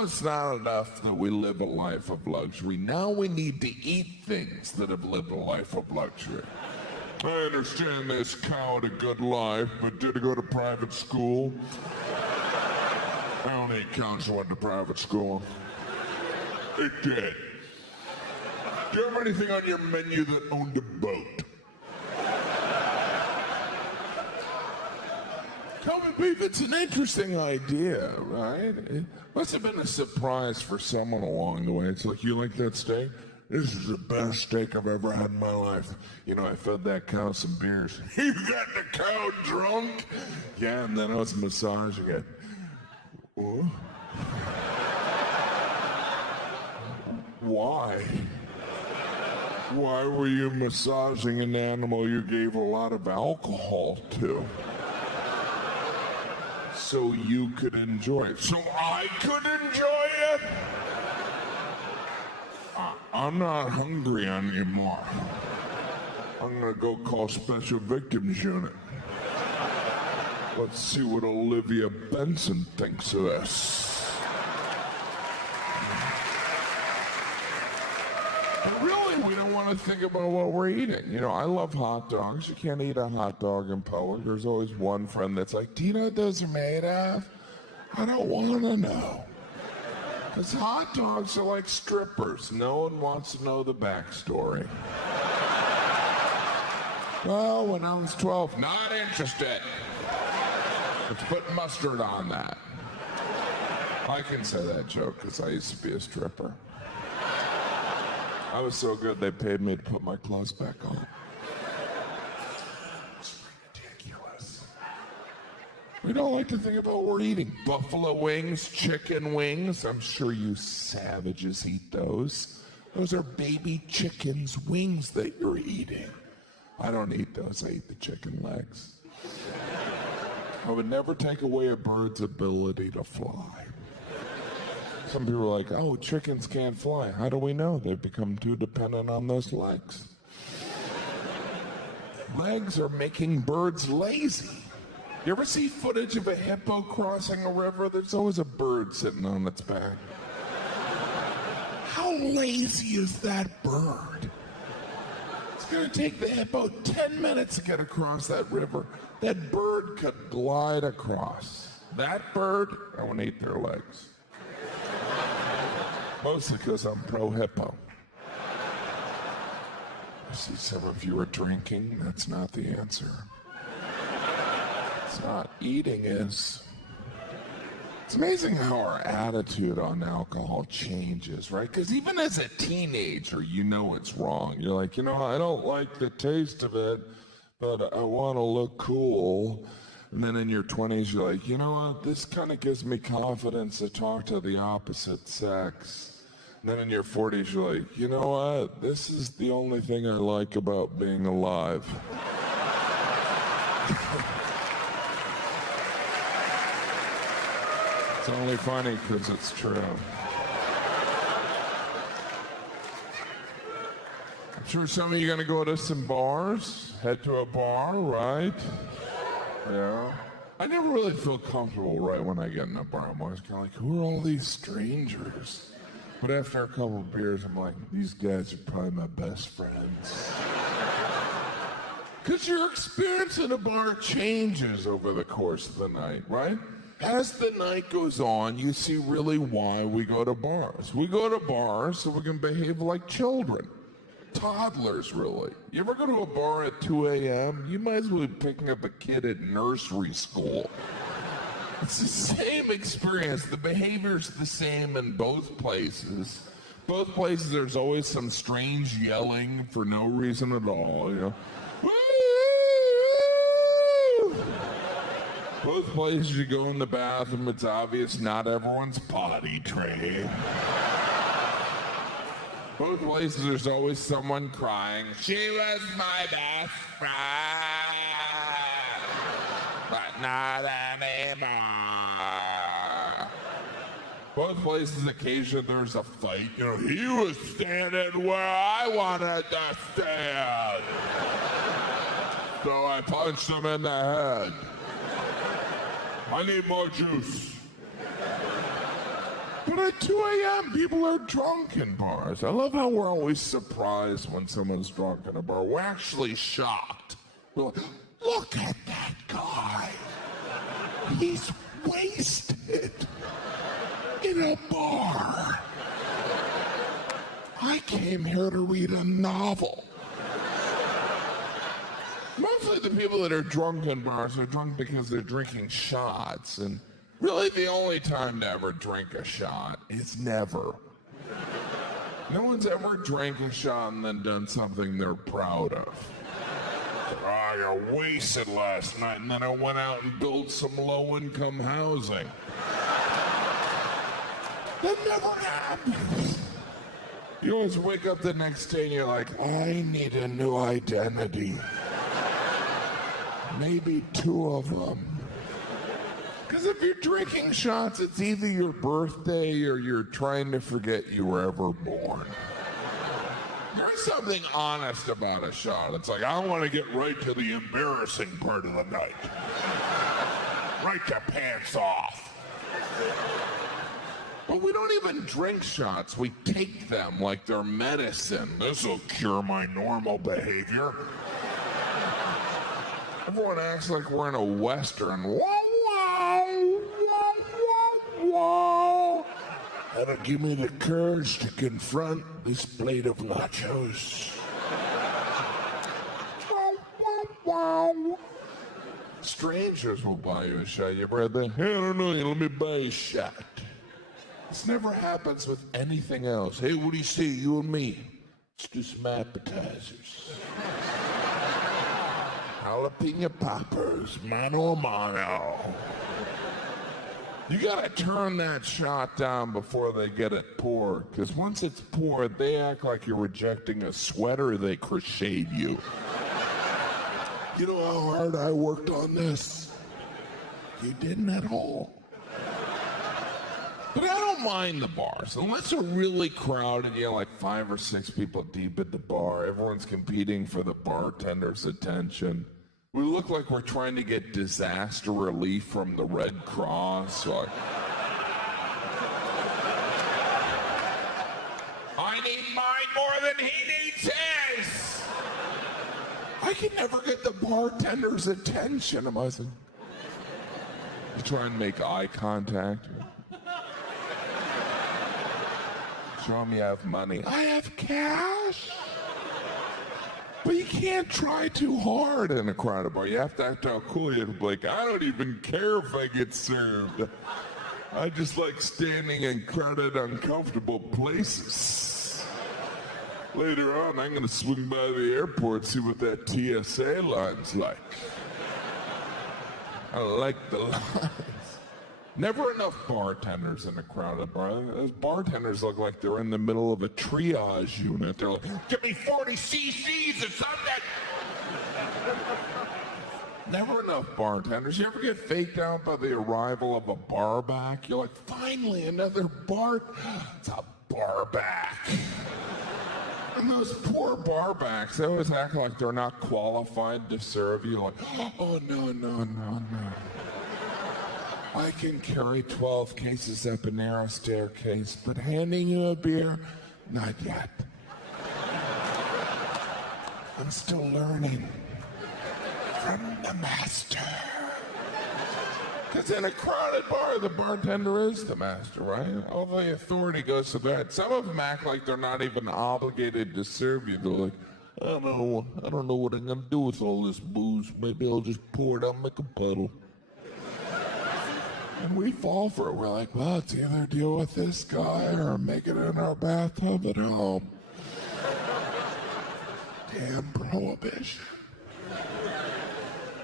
Now it's not enough that we live a life of luxury. Now we need to eat things that have lived a life of luxury. I understand this cow had a good life, but did it go to private school? I don't eat cows who went to private school. It did. Do you have anything on your menu that owned a boat? Kobe beef, it's an interesting idea, right? It must have been a surprise for someone along the way. It's like, you like that steak? This is the best steak I've ever had in my life. You know, I fed that cow some beers. You got the cow drunk? Yeah, and then I was massaging it. Oh. Why? Why were you massaging an animal you gave a lot of alcohol to? So you could enjoy it. So I could enjoy it? I'm not hungry anymore. I'm gonna go call Special Victims Unit. Let's see what Olivia Benson thinks of this. Really, we don't want to think about what we're eating. You know, I love hot dogs. You can't eat a hot dog in public. There's always one friend that's like, do you know what those are made of? I don't want to know. Because hot dogs are like strippers. No one wants to know the backstory. Well, when I was 12, not interested. Let's put mustard on that. I can say that joke because I used to be a stripper. I was so good they paid me to put my clothes back on. It's ridiculous. We don't like to think about what we're eating. Buffalo wings, chicken wings. I'm sure you savages eat those. Those are baby chicken's wings that you're eating. I don't eat those. I eat the chicken legs. I would never take away a bird's ability to fly. Some people are like, oh, chickens can't fly. How do we know? They've become too dependent on those legs. Legs are making birds lazy. You ever see footage of a hippo crossing a river? There's always a bird sitting on its back. How lazy is that bird? It's going to take the hippo 10 minutes to get across that river. That bird could glide across. That bird, I want to eat their legs. Mostly because I'm pro-hippo. I see some of you are drinking. That's not the answer. It's not. Eating is. It's amazing how our attitude on alcohol changes, right? Because even as a teenager, you know it's wrong. You're like, you know, I don't like the taste of it, but I want to look cool. And then in your 20s, you're like, you know what? This kind of gives me confidence to talk to the opposite sex. And then in your 40s, you're like, you know what? This is the only thing I like about being alive. It's only funny because it's true. I'm sure some of you are going to go to some bars, head to a bar, right? Yeah. I never really feel comfortable right when I get in a bar. I'm always kind of like, who are all these strangers? But after a couple of beers, I'm like, these guys are probably my best friends. Because your experience in a bar changes over the course of the night, right? As the night goes on, you see really why we go to bars. We go to bars so we can behave like children. Toddlers, really. You ever go to a bar at 2 a.m.? You might as well be picking up a kid at nursery school. It's the same experience. The behavior's the same in both places. Both places, there's always some strange yelling for no reason at all, you know. Woo! Both places you go in the bathroom, it's obvious not everyone's potty trained. Both places, there's always someone crying. She was my best friend, but not anymore. Both places, occasionally there's a fight. You know, he was standing where I wanted to stand. So I punched him in the head. I need more juice. But at 2 a.m., people are drunk in bars. I love how we're always surprised when someone's drunk in a bar. We're actually shocked. We're like, look at that guy. He's wasted in a bar. I came here to read a novel. Mostly the people that are drunk in bars are drunk because they're drinking shots, and really the only time to ever drink a shot is never. No one's ever drank a shot and then done something they're proud of. I got wasted last night and then I went out and built some low-income housing. That never happens. You always wake up the next day and you're like, I need a new identity. Maybe 2 of them. Because if you're drinking shots, it's either your birthday or you're trying to forget you were ever born. There's something honest about a shot. It's like, I want to get right to the embarrassing part of the night. Right to pants off. But we don't even drink shots. We take them like they're medicine. This'll cure my normal behavior. Everyone acts like we're in a Western. Wow, wow, wow, wow, wow. That'll give me the courage to confront this plate of nachos. Wow, wow, wow. Strangers will buy you a shot. You ever had that? Hey, I don't know. Let me buy you a shot. This never happens with anything else. Hey, what do you say, you and me? Let's do some appetizers. Jalapeno poppers, mano a mano. You gotta turn that shot down before they get it poured, because once it's poured, they act like you're rejecting a sweater they crocheted you. You know how hard I worked on this? You didn't at all. But I don't mind the bars. Unless they're really crowded, you know, like 5 or 6 people deep at the bar. Everyone's competing for the bartender's attention. We look like we're trying to get disaster relief from the Red Cross. Like, I need mine more than he needs his. I can never get the bartender's attention. I'm like, you try and make eye contact. Show me you have money. I have cash. But you can't try too hard in a crowded bar. You have to act how cool you're like, I don't even care if I get served. I just like standing in crowded, uncomfortable places. Later on, I'm going to swing by the airport, see what that TSA line's like. I like the lines. Never enough bartenders in a crowded bar. Those bartenders look like they're in the middle of a triage unit. They're like, give me 40 cc's or something. Never enough bartenders. You ever get faked out by the arrival of a bar back? You're like, finally, another bar. It's a bar back. And those poor barbacks, they always act like they're not qualified to serve you. Like, oh, no, no, no, no. I can carry 12 cases up a narrow staircase, but handing you a beer, not yet. I'm still learning from the master. Because in a crowded bar, the bartender is the master, right? All the authority goes to that. Some of them act like they're not even obligated to serve you. They're like, I don't know what I'm going to do with all this booze. Maybe I'll just pour it out, make a puddle. And we fall for it. We're like, well, it's either deal with this guy or make it in our bathtub at home. Damn prohibition.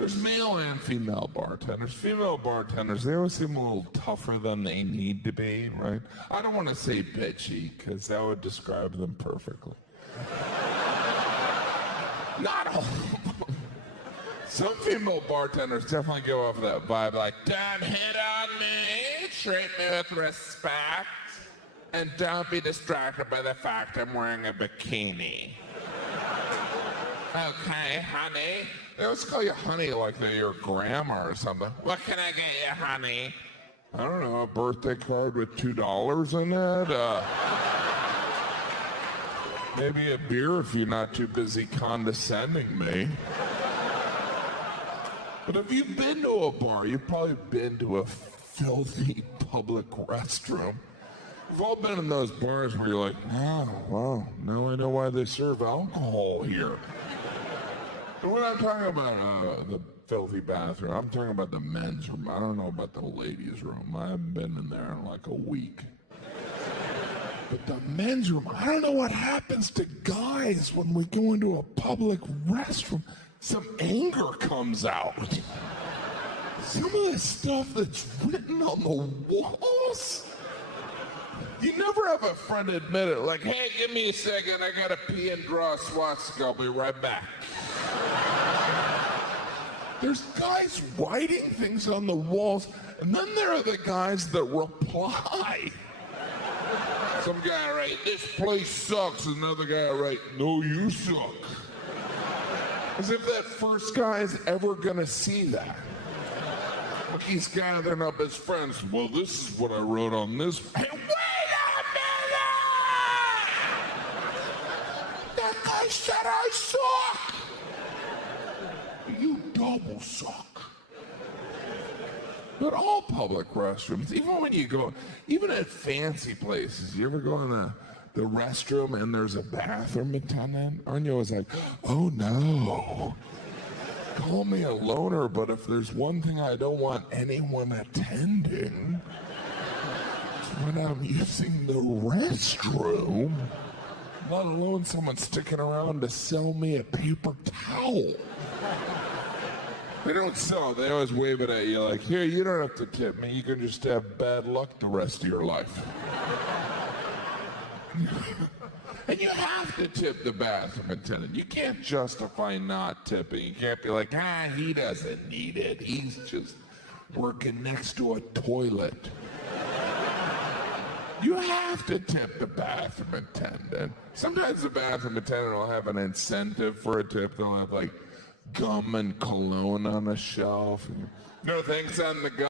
There's male and female bartenders. Female bartenders, they always seem a little tougher than they need to be, right? I don't want to say bitchy, because that would describe them perfectly. Not all of them. Some female bartenders definitely go off that vibe, like, don't hit on me, treat me with respect, and don't be distracted by the fact I'm wearing a bikini. Okay, honey. They always call you honey like they're your grandma or something. What can I get you, honey? I don't know, a birthday card with $2 in it. Maybe a beer if you're not too busy condescending me. But if you've been to a bar, you've probably been to a filthy public restroom. We've all been in those bars where you're like, oh, wow, now I know why they serve alcohol here. And we're not talking about the filthy bathroom. I'm talking about the men's room. I don't know about the ladies' room. I haven't been in there in like a week. But the men's room, I don't know what happens to guys when we go into a public restroom. Some anger comes out. Some of the stuff that's written on the walls. You never have a friend admit it, like, hey, give me a second, I gotta pee and draw a swastika, I'll be right back. There's guys writing things on the walls, and then there are the guys that reply. Some guy write, this place sucks, another guy write, no, you suck. As if that first guy is ever gonna see that. Like he's gathering up his friends. Well, this is what I wrote on this. Hey, wait a minute! That guy said I suck! You double suck. But all public restrooms, even when you go, even at fancy places, you ever go in the restroom and there's a bathroom attendant? Aren't you always like, oh no, call me a loner, but if there's one thing I don't want anyone attending, it's when I'm using the restroom, let alone someone sticking around to sell me a paper towel. They don't sell, they always wave it at you like, here, you don't have to tip me, you can just have bad luck the rest of your life. And you have to tip the bathroom attendant. You can't justify not tipping. You can't be like, he doesn't need it. He's just working next to a toilet. You have to tip the bathroom attendant. Sometimes the bathroom attendant will have an incentive for a tip. They'll have like gum and cologne on a shelf. No thanks on the gum.